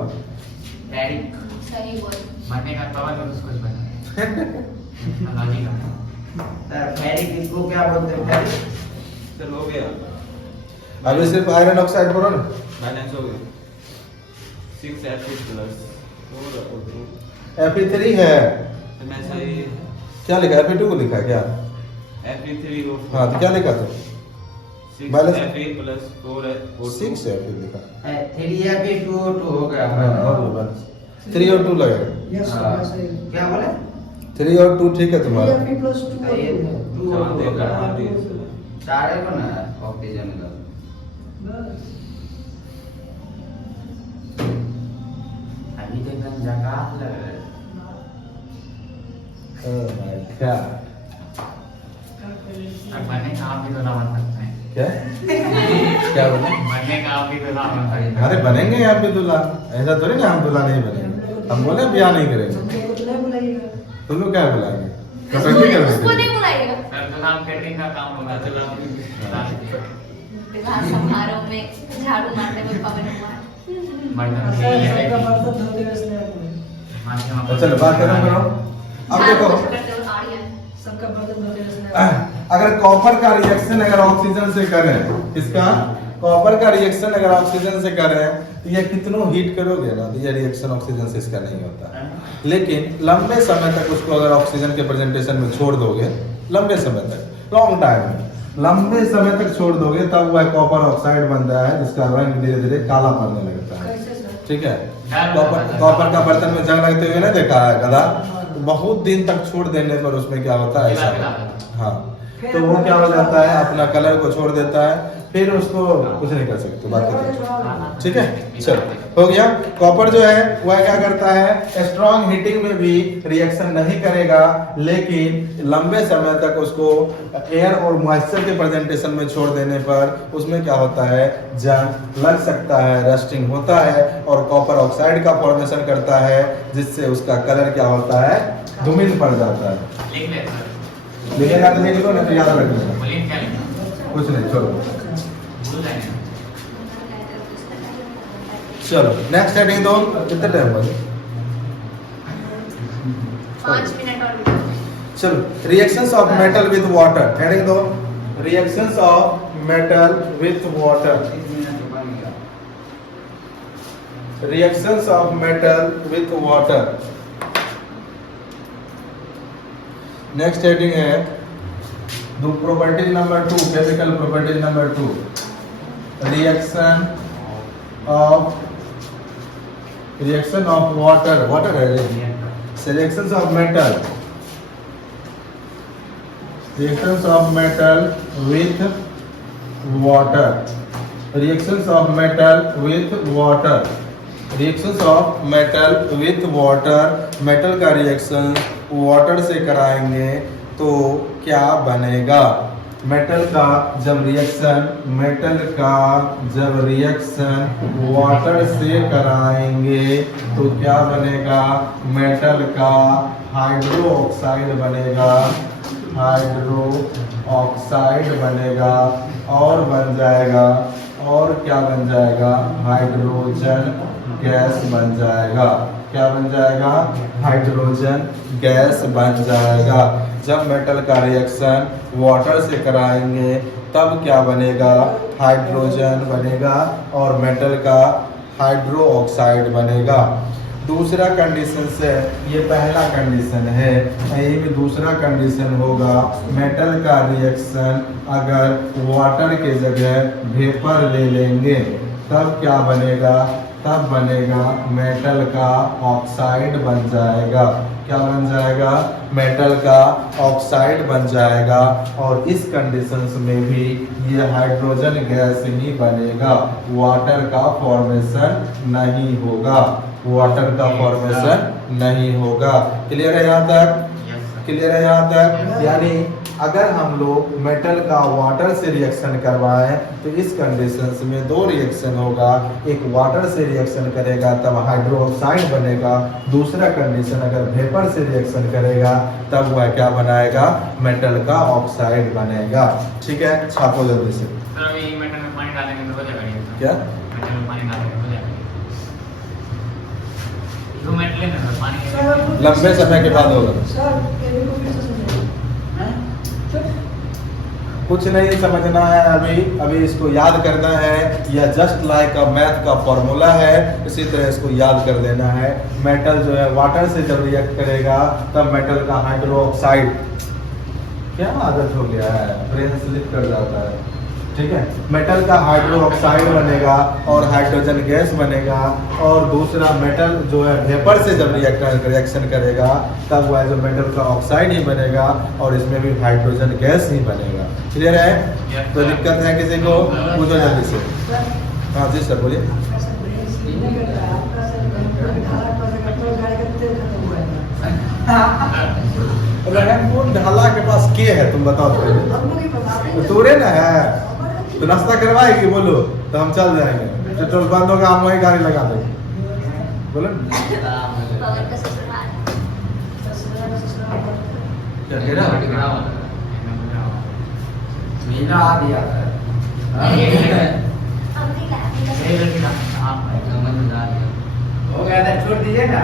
फेरिक सही बोल बनने का पावर तो कुछ बना लॉजिक है सर फेरिक इसको क्या बोलते हैं फेरिक चल हो गया अभी सिर्फ आयरन ऑक्साइड बोलो ना बैलेंस हो गया 6 Fe प्लस Fe3 है तो मैं सही क्या लिखा Fe2 को लिखा है क्या Fe3O हाँ तो क्या लिखा तो 6 बैलेंस Fe प्लस 4 6 है फिर लिखा 3Fe2O2 हो गया हाँ और ये बस 3 और 2 लगेगा यस हाँ। सर सही 3 और 2 ठीक है तुम्हारा 3 प्लस 2 सारे को ना ऑक्सीजन का अभी तो एकदम झकास लग रहा है Oh my God. अब बनने का आप भी तो ना बन सकते हैं क्या क्या बोले बनने का आप भी तो ना बन सकते हैं अरे बनेंगे यहाँ पे दूल्हा ऐसा थोड़ी ना हम दूल्हा नहीं बनेंगे हम बोले ब्याह नहीं करेंगे हमको तो नहीं बुलाइएगा तुम लोग क्या बुलाएंगे उसको कटौती नहीं करेंगे बुलाइएगा सर तो नाम कैटरिंग का काम होगा तो विवाह समारोह में झाड़ू मारने में पवन कुमार मर्दन सर के लिए सबका बर्तन धोते हुए स्नेह को तो चलो बात खत्म करो अब देखो सबका बर्तन धोते हुए स्नेह अगर कॉपर का रिएक्शन अगर ऑक्सीजन से करें इसका कॉपर का रिएक्शन अगर ऑक्सीजन से करें तो ये कितनों हीट करोगे ना तो ये रिएक्शन ऑक्सीजन से इसका नहीं होता लेकिन लंबे समय तक उसको अगर ऑक्सीजन के प्रेजेंटेशन में छोड़ दोगे लंबे समय तक लॉन्ग टाइम लंबे समय तक छोड़ दोगे तब वह कॉपर ऑक्साइड बनता है जिसका रंग धीरे धीरे काला पड़ने लगता है कैसे सर ठीक है कॉपर का बर्तन में जंग लगते हुए ना देखा है गधा तो बहुत दिन तक छोड़ देने पर उसमें क्या होता है ऐसा हाँ तो वो क्या हो जाता है अपना कलर को छोड़ देता है फिर उसको कुछ नहीं कर सकते बात करते ठीक है चलो हो गया कॉपर जो है वह क्या करता है स्ट्रॉन्ग हीटिंग में भी रिएक्शन नहीं करेगा लेकिन लंबे समय तक उसको एयर और मॉइस्चर के प्रेजेंटेशन में छोड़ देने पर उसमें क्या होता है जंग लग सकता है रस्टिंग होता है और कॉपर ऑक्साइड का फॉर्मेशन करता है जिससे उसका कलर क्या होता है धूमिल पड़ जाता है लिख ले सर लिखेगा तो लिख लो नहीं तो याद रख लेना बोलिए क्या लिखना कुछ नहीं छोड़ो जाएंगे। चलो नेक्स्ट हेडिंग दो, कितना टाइम बचे? 5 मिनट और चलो, reactions of metal with water, heading दो, reactions of metal with water, reactions of metal with water. Next heading है दो, property number 2, chemical property number 2, reaction of water, water है reactions of metal, reactions of metal with water, reactions of metal with water, reactions of metal with water, metal का reaction water से कराएंगे तो क्या बनेगा? Metal का जब reaction water से कराएंगे तो क्या बनेगा? मेटल का हाइड्रो ऑक्साइड बनेगा, हाइड्रो ऑक्साइड बनेगा और बन जाएगा, और क्या बन जाएगा? हाइड्रोजन गैस बन जाएगा। क्या बन जाएगा? हाइड्रोजन गैस बन जाएगा। जब मेटल का रिएक्शन वाटर से कराएंगे तब क्या बनेगा? हाइड्रोजन बनेगा और मेटल का हाइड्रो ऑक्साइड बनेगा। दूसरा कंडीशन से, ये पहला कंडीशन है, यही में दूसरा कंडीशन होगा, मेटल का रिएक्शन अगर वाटर के जगह वेपर ले लेंगे तब क्या बनेगा? तब बनेगा मेटल का ऑक्साइड बन जाएगा। क्या बन जाएगा? मेटल का ऑक्साइड बन जाएगा और इस कंडीशंस में भी ये हाइड्रोजन गैस ही बनेगा, वाटर का फॉर्मेशन नहीं होगा, वाटर का फॉर्मेशन नहीं होगा। क्लियर है यहाँ तक? क्लियर है यहाँ तक? यानी अगर हम लोग मेटल का वाटर से रिएक्शन करवाएं तो इस कंडीशंस में दो रिएक्शन होगा, एक वाटर से रिएक्शन करेगा तब हाइड्रो ऑक्साइड बनेगा, दूसरा कंडीशन अगर वेपर से रिएक्शन करेगा तब वह क्या बनाएगा? मेटल का ऑक्साइड बनेगा। ठीक है, छापो जल्दी से। सर अभी मेटल में पानी डालेंगे तो हो जाएगा ये? क्या? मेटल में पानी डालेंगे तो हो जाएगा? 2 मिनट लेना सर, पानी लंबे समय के बाद होगा। सर केमिकल को फिर से समझाइए। कुछ नहीं समझना है अभी इसको याद करना है, या जस्ट लाइक अ मैथ का फॉर्मूला है, इसी तरह इसको याद कर देना है। मेटल जो है वाटर से जब रिएक्ट करेगा तब मेटल का हाइड्रो ऑक्साइड, क्या आदत हो गया है, ब्रेन स्लिप कर जाता है। ठीक है, मेटल का हाइड्रो ऑक्साइड बनेगा और हाइड्रोजन गैस बनेगा, और दूसरा मेटल जो है वेपर से जब रिएक्शन करेगा तब वह जो मेटल का ऑक्साइड ही बनेगा और इसमें भी हाइड्रोजन गैस ही बनेगा। क्लियर है? तो दिक्कत है किसी को? पूछो जल्दी से। हाँ जी सर बोलिए। रहमपुर ढाला के पास के है, तुम बताओ तो तोरे ना है, तो नाश्ता करवाएगी बोलो तो हम चल जाएंगे, पेट्रोल बंद होगा हम वही गाड़ी लगा देंगे। बोलो पवन का ससुराल। क्या कह रहा है? महीना आ दिया है। हो गया था, छोड़ दीजिए ना।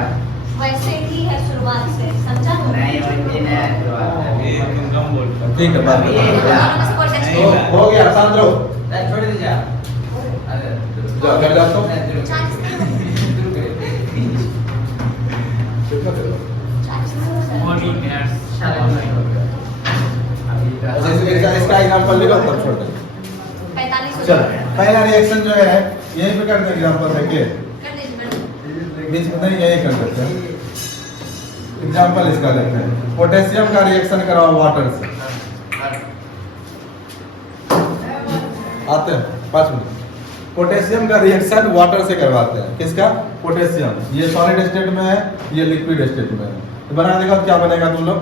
वैसे ही है शुरुआत से, समझा? नहीं वैसे नहीं है शुरुआत है। ये तुम कम बोल। ठीक है बात हो गया, शांत रहो। नहीं, छोड़ दीजिए आप। अरे जाओ घर जाओ तो। इसका एग्जांपल लिखो तब छोड़ दो। 45 चलो पहला रिएक्शन जो है यही पे कर दें, एग्जांपल देके कर दीजिए मैडम। बीच में नहीं, यही कर देते हैं। एग्जांपल इसका लेते हैं, पोटेशियम का रिएक्शन कराओ वाटर से। आते हैं 5 मिनट। पोटेशियम का रिएक्शन वाटर से करवाते हैं। किसका? पोटेशियम। ये सॉलिड स्टेट में है, ये लिक्विड स्टेट में है। तो बना दिखाओ क्या बनेगा, तुम लोग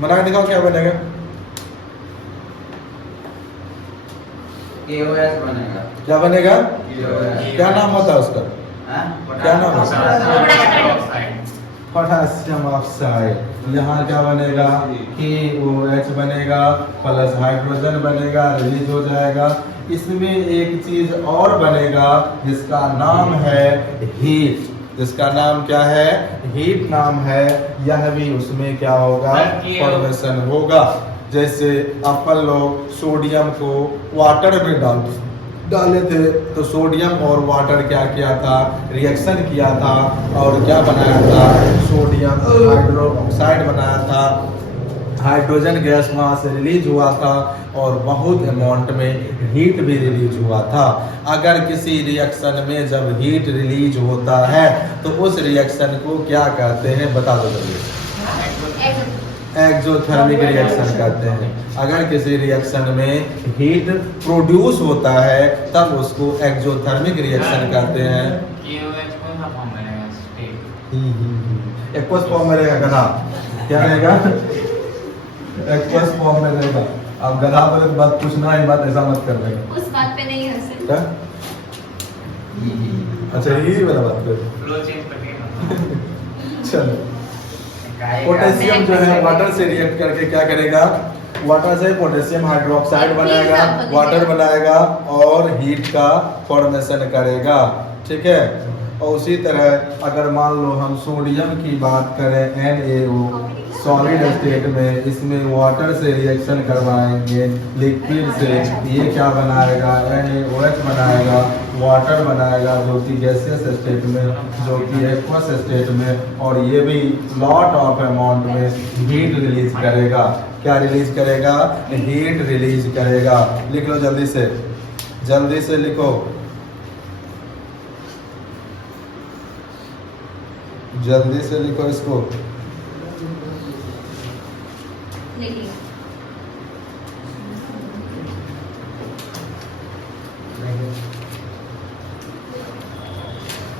बना दिखाओ क्या बनेगा। KOS बनेगा। क्या बनेगा? KOS। क्या नाम होता है उसका? हाँ? क्या नाम है? Potassium oxide. यहाँ क्या बनेगा, KOH बनेगा प्लस हाइड्रोजन बनेगा, रिलीज हो जाएगा। इसमें एक चीज और बनेगा जिसका नाम है हीट। जिसका नाम क्या है, हीट नाम है। यह भी उसमें क्या होगा, फॉर्मेशन होगा। जैसे अपन लोग सोडियम को वाटर में डाले थे, तो सोडियम और वाटर क्या किया था, रिएक्शन किया था और क्या बनाया था, सोडियम हाइड्रोक्साइड बनाया था। हाइड्रोजन गैस वहाँ से रिलीज हुआ था और बहुत अमाउंट में हीट भी रिलीज हुआ था। अगर किसी रिएक्शन में जब हीट रिलीज होता है तो उस रिएक्शन को क्या कहते हैं, बता दो जल्दी। एक्सोथर्मिक रिएक्शन कहते हैं। अगर किसी रिएक्शन में हीट प्रोड्यूस होता है तब उसको एक्सोथर्मिक रिएक्शन कहते हैं। KOH कौन सा फॉर्म बनेगा, स्टेट एक्वस फॉर्म में रहेगा गधा, क्या रहेगा, एक्वस फॉर्म में रहेगा। अब गधा बोले तो बात पूछना ही, बात ऐसा मत कर देगा। उस बात पे नहीं हंसे। क्या? अच्छा यही वाला बात कर। फ्लो चेंज करके चलो, पोटेशियम जो है वाटर से रिएक्ट करके क्या करेगा, वाटर से पोटेशियम हाइड्रोक्साइड बनाएगा, वाटर बनाएगा और हीट का फॉर्मेशन करेगा। ठीक है। और उसी तरह अगर मान लो हम सोडियम की बात करें, NaO सॉलिड स्टेट में, इसमें वाटर से रिएक्शन करवाएंगे लिक्विड से, ये क्या बनाएगा, NaOH बनाएगा, वाटर बनाएगा जो कि गैसियस स्टेट में, जो कि एक्वस स्टेट में, और ये भी लॉट ऑफ अमाउंट में हीट रिलीज करेगा। क्या रिलीज करेगा, हीट रिलीज करेगा। लिख लो जल्दी से लिखो, जल्दी से लिखो इसको। लिखिए।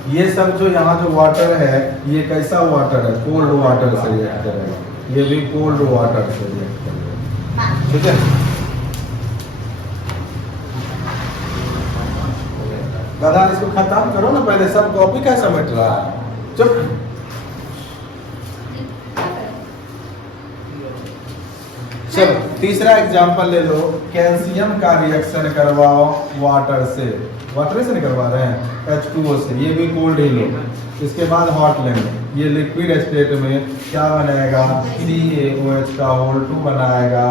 ये सब जो यहाँ जो वाटर है, ये कैसा वाटर है, कोल्ड वाटर से रिएक्ट करेगा। ये भी कोल्ड वाटर से रिएक्ट करेगा। ठीक है। दादा इसको खत्म करो ना पहले, सब कॉपी कैसा मिट रहा है, चुप। चलो तीसरा एग्जांपल ले लो, कैल्शियम का रिएक्शन करवाओ वाटर से। वाटर से नहीं करवा रहे हैं, H2O से। ये भी कोल्ड ही लो। इसके बाद हॉट लेंगे। ये लिक्विड स्टेट में क्या बनाएगा, CaOH का होल 2 बनाएगा।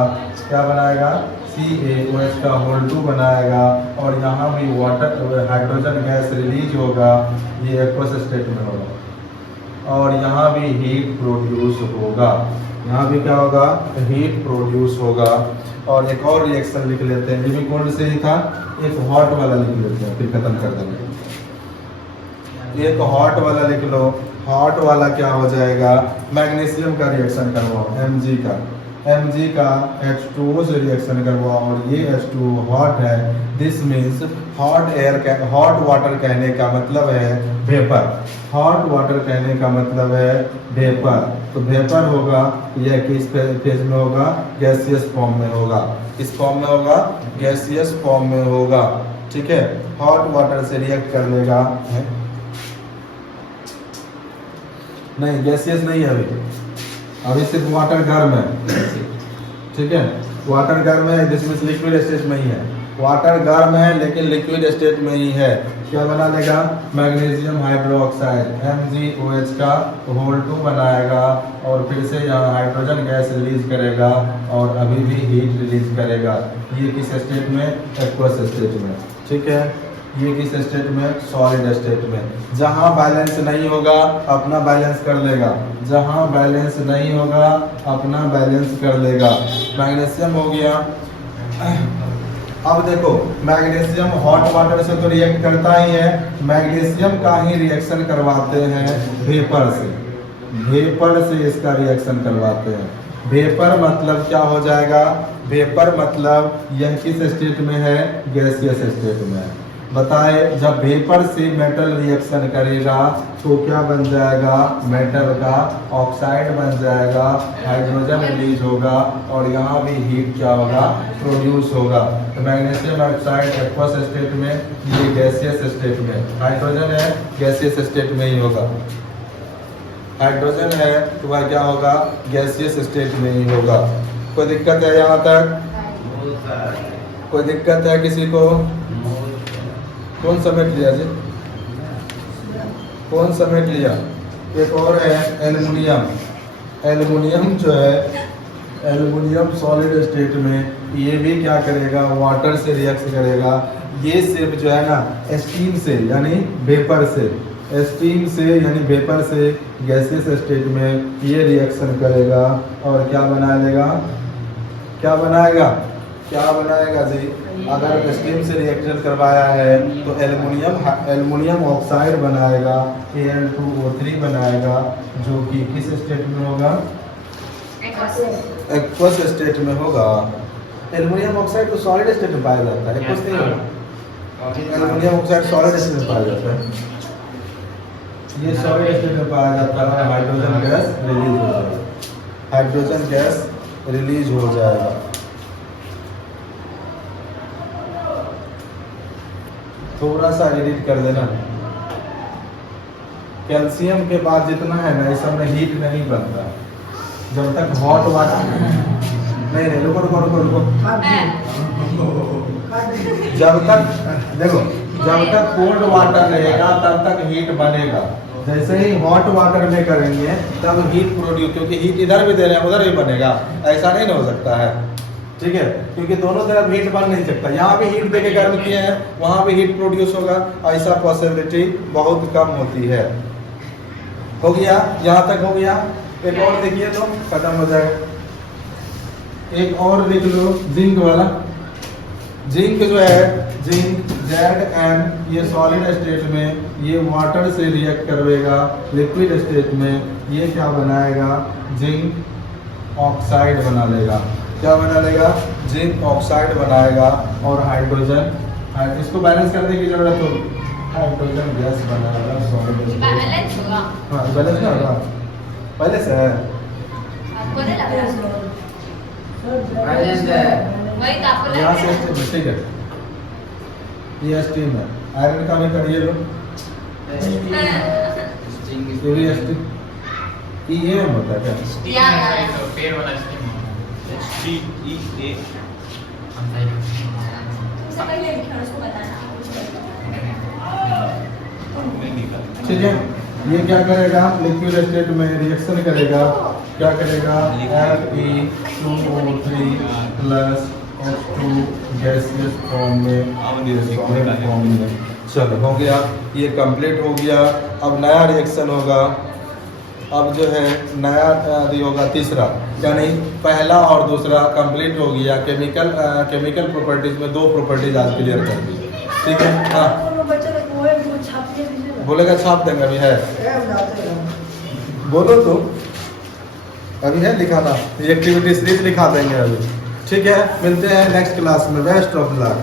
क्या बनाएगा, CaOH का होल 2 बनाएगा। और यहाँ भी वाटर हाइड्रोजन गैस रिलीज होगा, ये एक्वस स्टेट में होगा। और यहाँ भी हीट प्रोड्यूस होगा। यहाँ भी क्या होगा, हीट प्रोड्यूस होगा। और एक और रिएक्शन लिख लेते हैं, ये भी कोल्ड से ही था। एक हॉट वाला लिख लेते हैं, फिर खत्म कर देंगे। एक हॉट वाला लिख लो। हॉट वाला क्या हो जाएगा, मैग्नीशियम का रिएक्शन करवाओ, Mg का H2O से रिएक्शन करवाओ। और ये H2O हॉट है। दिस मीन्स हॉट वाटर कहने का मतलब है वेपर। हॉट वाटर कहने का मतलब है वेपर। तो वेपर होगा, यह किस फेज में होगा, गैसियस फॉर्म में होगा। किस फॉर्म में होगा, गैसियस फॉर्म में होगा। ठीक है। हॉट वाटर से रिएक्ट कर लेगा, नहीं गैसियस नहीं है अभी सिर्फ वाटर गर्म है। ठीक है, वाटर गर्म है, जिसमें लिक्विड स्टेट में ही है। वाटर गर्म है लेकिन लिक्विड स्टेट में ही है। क्या बना लेगा, मैग्नीशियम हाइड्रोक्साइड MgOH का होल 2 बनाएगा। और फिर से यहाँ हाइड्रोजन गैस रिलीज करेगा और अभी भी हीट रिलीज करेगा। ये किस स्टेट में, एक्वस स्टेट में। ठीक है। ये किस स्टेट में, सॉलिड स्टेट में। जहाँ बैलेंस नहीं होगा अपना बैलेंस कर लेगा, जहाँ बैलेंस नहीं होगा अपना बैलेंस कर लेगा। मैग्नीशियम हो गया। अब देखो, मैग्नीशियम हॉट वाटर से तो रिएक्ट करता ही है, मैग्नीशियम का ही रिएक्शन करवाते हैं वेपर से। वेपर से इसका रिएक्शन करवाते हैं। वेपर मतलब क्या हो जाएगा, वेपर मतलब यह किस स्टेट में है, गैसियस स्टेट में है। बताए, जब वेपर से मेटल रिएक्शन करेगा तो क्या बन जाएगा, मेटल का ऑक्साइड बन जाएगा, हाइड्रोजन रिलीज होगा और यहाँ भी हीट क्या होगा, प्रोड्यूस होगा। तो मैग्नीशियम ऑक्साइड एक्वस स्टेट में, ये गैसियस स्टेट में। हाइड्रोजन है, गैसियस स्टेट में ही होगा। हाइड्रोजन है तो वह क्या होगा, गैसियस स्टेट में ही होगा। कोई दिक्कत है यहाँ तक? कोई दिक्कत है किसी को? कौन समेट लिया जी? कौन समेट लिया? एक और है एल्युमिनियम। एल्युमिनियम जो है, एल्युमिनियम सॉलिड स्टेट में ये भी क्या करेगा, वाटर से रिएक्ट करेगा। ये सिर्फ जो है ना स्टीम से यानी वेपर से, स्टीम से यानी वेपर से गैसियस स्टेट में ये रिएक्शन करेगा और क्या बना देगा, क्या बनाएगा, क्या बनाएगा जी? अगर स्टीम से रिएक्शन करवाया है तो एल्युमिनियम ऑक्साइड बनाएगा, Al2O3 बनाएगा, जो कि किस स्टेट में होगा, एक्वस स्टेट में होगा। एल्युमिनियम ऑक्साइड तो सॉलिड स्टेट में पाया जाता है, एक्वस नहीं होगा। एल्युमिनियम ऑक्साइड सॉलिड स्टेट में पाया जाता है, ये सॉलिड स्टेट में पाया जाता है। हाइड्रोजन गैस रिलीज हो जाएगा, हाइड्रोजन गैस रिलीज हो जाएगा। थोड़ा सा एडिट कर देना। कैल्शियम के बाद जितना है ना, इस सब में हीट नहीं बनता जब तक हॉट वाटर नहीं नहीं रुको रुको रुको रुको जब तक देखो, जब तक कोल्ड वाटर रहेगा तब तक हीट बनेगा। जैसे ही हॉट वाटर में करेंगे तब हीट प्रोड्यूस, क्योंकि हीट इधर भी दे रहे हैं उधर भी बनेगा, ऐसा नहीं ना हो सकता है, ठीक है? क्योंकि दोनों तरफ हीट बन नहीं सकता। यहाँ भी हीट देके गर्म किए हैं, वहाँ भी हीट प्रोड्यूस होगा, ऐसा पॉसिबिलिटी बहुत कम होती है। हो गया, यहाँ तक हो गया। एक और देखिए तो खत्म हो जाएगा। एक और देख लो, जिंक वाला। जिंक जो है, जिंक Zn, ये सॉलिड स्टेट में ये वाटर से रिएक्ट करेगा, लिक्विड स्टेट में ये क्या बनाएगा, जिंक ऑक्साइड बना लेगा। क्या बना लेगा? जिंक ऑक्साइड बनाएगा और हाइड्रोजन, इसको बैलेंस करने की जरूरत होगी, हाइड्रोजन गैस बनाएगा सॉलिड स्टेट। बैलेंस होगा, हाँ बैलेंस ना होगा, पहले से है। आपको नहीं लग रहा? बैलेंस है। वही तो आपको लग यहाँ रहा से है। ठीक है, ये स्टीम है। आयरन का भी करिए लो, ये भी स्टीम, ये होता है क्या? स्टीम है तो पैर वाला स्टीम HTEA उससे पहले लिखना, उसको बताना। में निकल ठीक है। ये क्या करेगा, लिक्विड स्टेट में रिएक्शन करेगा, क्या करेगा, Fe2O3 plus H2 gaseous form में, सॉलिड फॉर्म में। चलो हो गया, ये कंप्लीट हो गया। अब नया रिएक्शन होगा। अब जो है नया होगा तीसरा, यानी पहला और दूसरा कंप्लीट हो गया। केमिकल प्रॉपर्टीज में दो प्रॉपर्टीज आज क्लियर कर दी, ठीक है? हाँ बोलेगा, छाप देंगे, अभी है, बोलो तो, अभी है लिखाना, एक्टिविटी सीरीज लिखा देंगे अभी, ठीक है? मिलते हैं नेक्स्ट क्लास में। Best of luck.